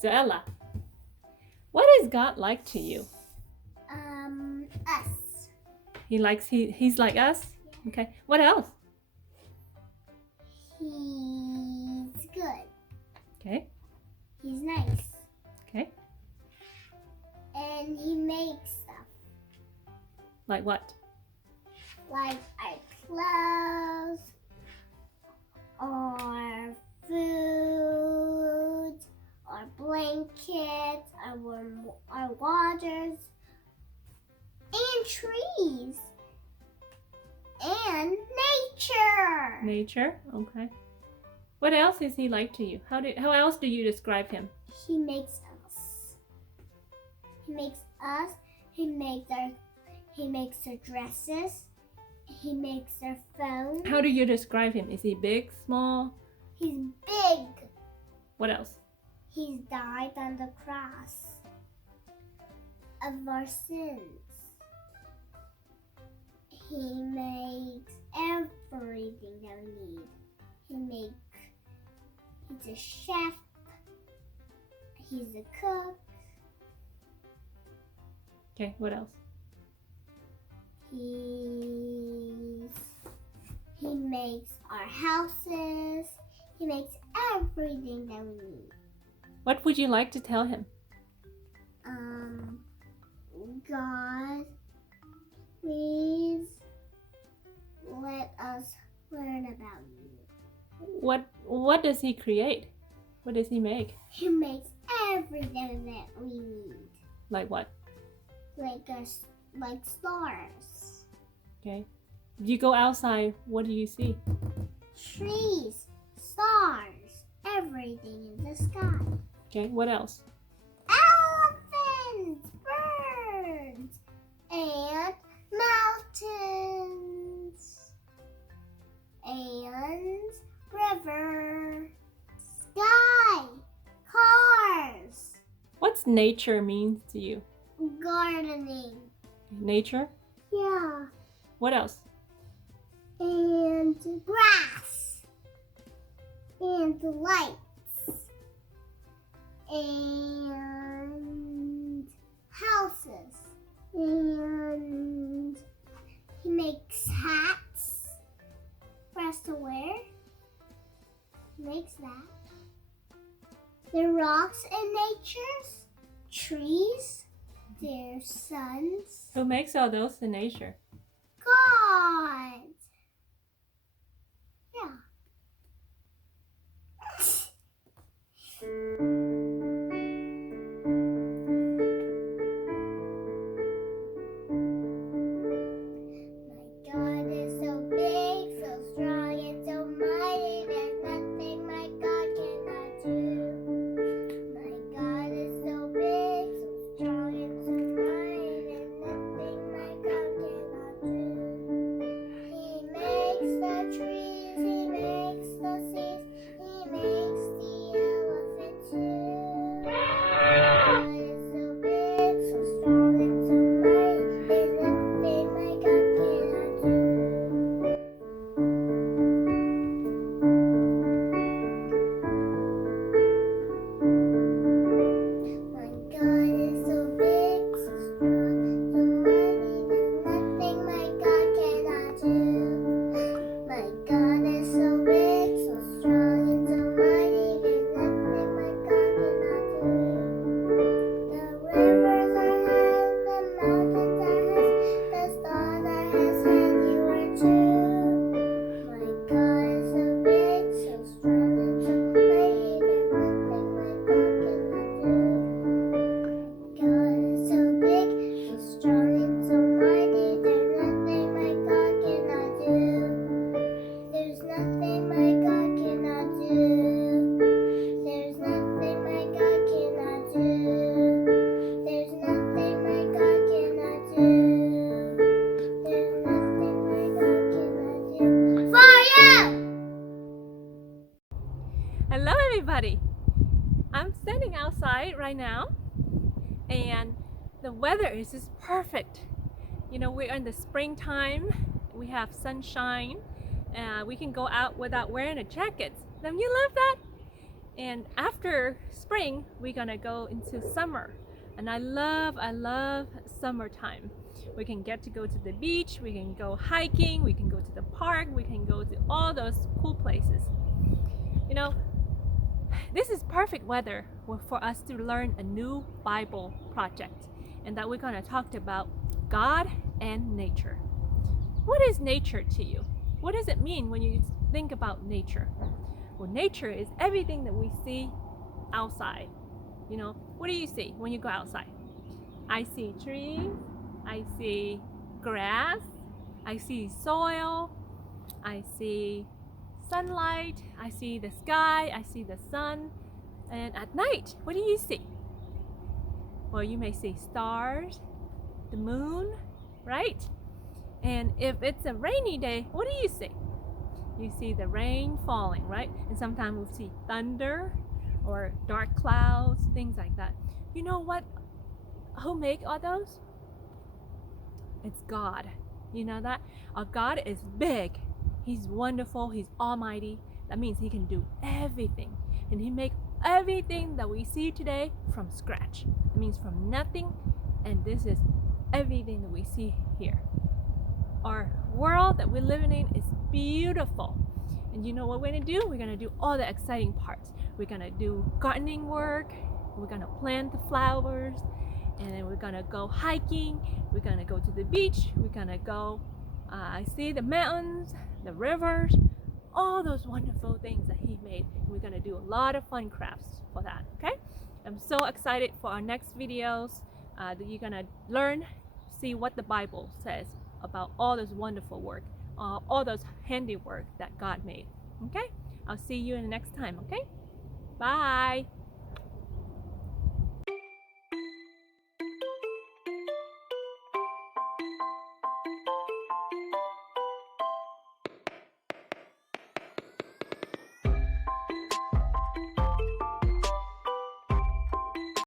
So Ella, what is God like to you? Us. He's like us? Okay. What else? He's good. Okay. He's nice. Okay. And he makes stuff. Like what? Like our clothes, our food, our blankets, our waters, and trees, and nature. Nature. Okay. What else is he like to you? How else do you describe him? He makes us. He makes us. He makes our dresses. He makes our phone. How do you describe him? Is he big, small? He's big. What else? He's died on the cross of our sins. He makes everything that we need. He's a chef. He's a cook. Okay, what else? He makes our houses. He makes everything that we need. What would you like to tell him? God, please let us learn about you. What does he create? What does he make? He makes everything that we need. Like what? Like stars. Okay. If you go outside, what do you see? Trees, stars, everything in the sky. Okay, what else? Elephants, birds, and mountains, and river, sky, cars, What's nature means to you? gardening. Nature? Yeah. What else? And grass. And lights. And houses. And he makes hats for us to wear. He makes that. The rocks in nature's trees, their suns. Who makes all those in nature? God. Yeah. My God is so big, so strong, and so mighty. There's nothing my God cannot do. My God is so big, so strong, and so mighty. There's nothing my God cannot do. He makes the trees, he makes the seas, he makes the elephant too. My God is so big, so strong, and so mighty. There's nothing my God cannot do. My God is so big, so strong, so mighty. There's nothing my God cannot do. My God is so big, so strong, and so mighty. There's nothing my God cannot do. The rivers are His, the mountains are His, the stars are His handiwork too. My God is so big, so strong, and so mighty. There's nothing my God cannot do. God is so big, so strong, and so mighty. There's nothing my God cannot do. There's nothing my God cannot do. There's nothing my God cannot do. There's nothing my God cannot do. There's nothing my God cannot do. For you! Hello everybody! I'm standing outside right now and the weather is just perfect. You know, we're in the springtime, we have sunshine, we can go out without wearing a jacket. Don't you love that? And after spring, we're gonna go into summer. And I love summertime. We can get to go to the beach, we can go hiking, we can go to the park, we can go to all those cool places. You know, this is perfect weather for us to learn a new Bible project, and that we're gonna talk about God and nature. What is nature to you? What does it mean when you think about nature? Well, nature is everything that we see outside. You know, what do you see when you go outside? I see trees, I see grass, I see soil, I see sunlight, I see the sky, I see the sun. And at night, what do you see? Well, you may see stars, the moon, right? And if it's a rainy day, what do you see? You see the rain falling, right? And sometimes we'll see thunder or dark clouds, things like that. You know what? Who make all those? It's God. You know that? Our God is big. He's wonderful. He's almighty. That means he can do everything. And he make everything that we see today from scratch. It means from nothing. And this is everything that we see here. Our world that we're living in is beautiful. And you know what we're gonna do? We're gonna do all the exciting parts. We're gonna do gardening work. We're gonna plant the flowers. And then we're gonna go hiking. We're gonna go to the beach. We're gonna go see the mountains, the rivers, all those wonderful things that he made. We're gonna do a lot of fun crafts for that, okay? I'm so excited for our next videos that you're gonna learn, see what the Bible says about all this wonderful work, all those handiwork that God made, okay? I'll see you in the next time, okay? Bye!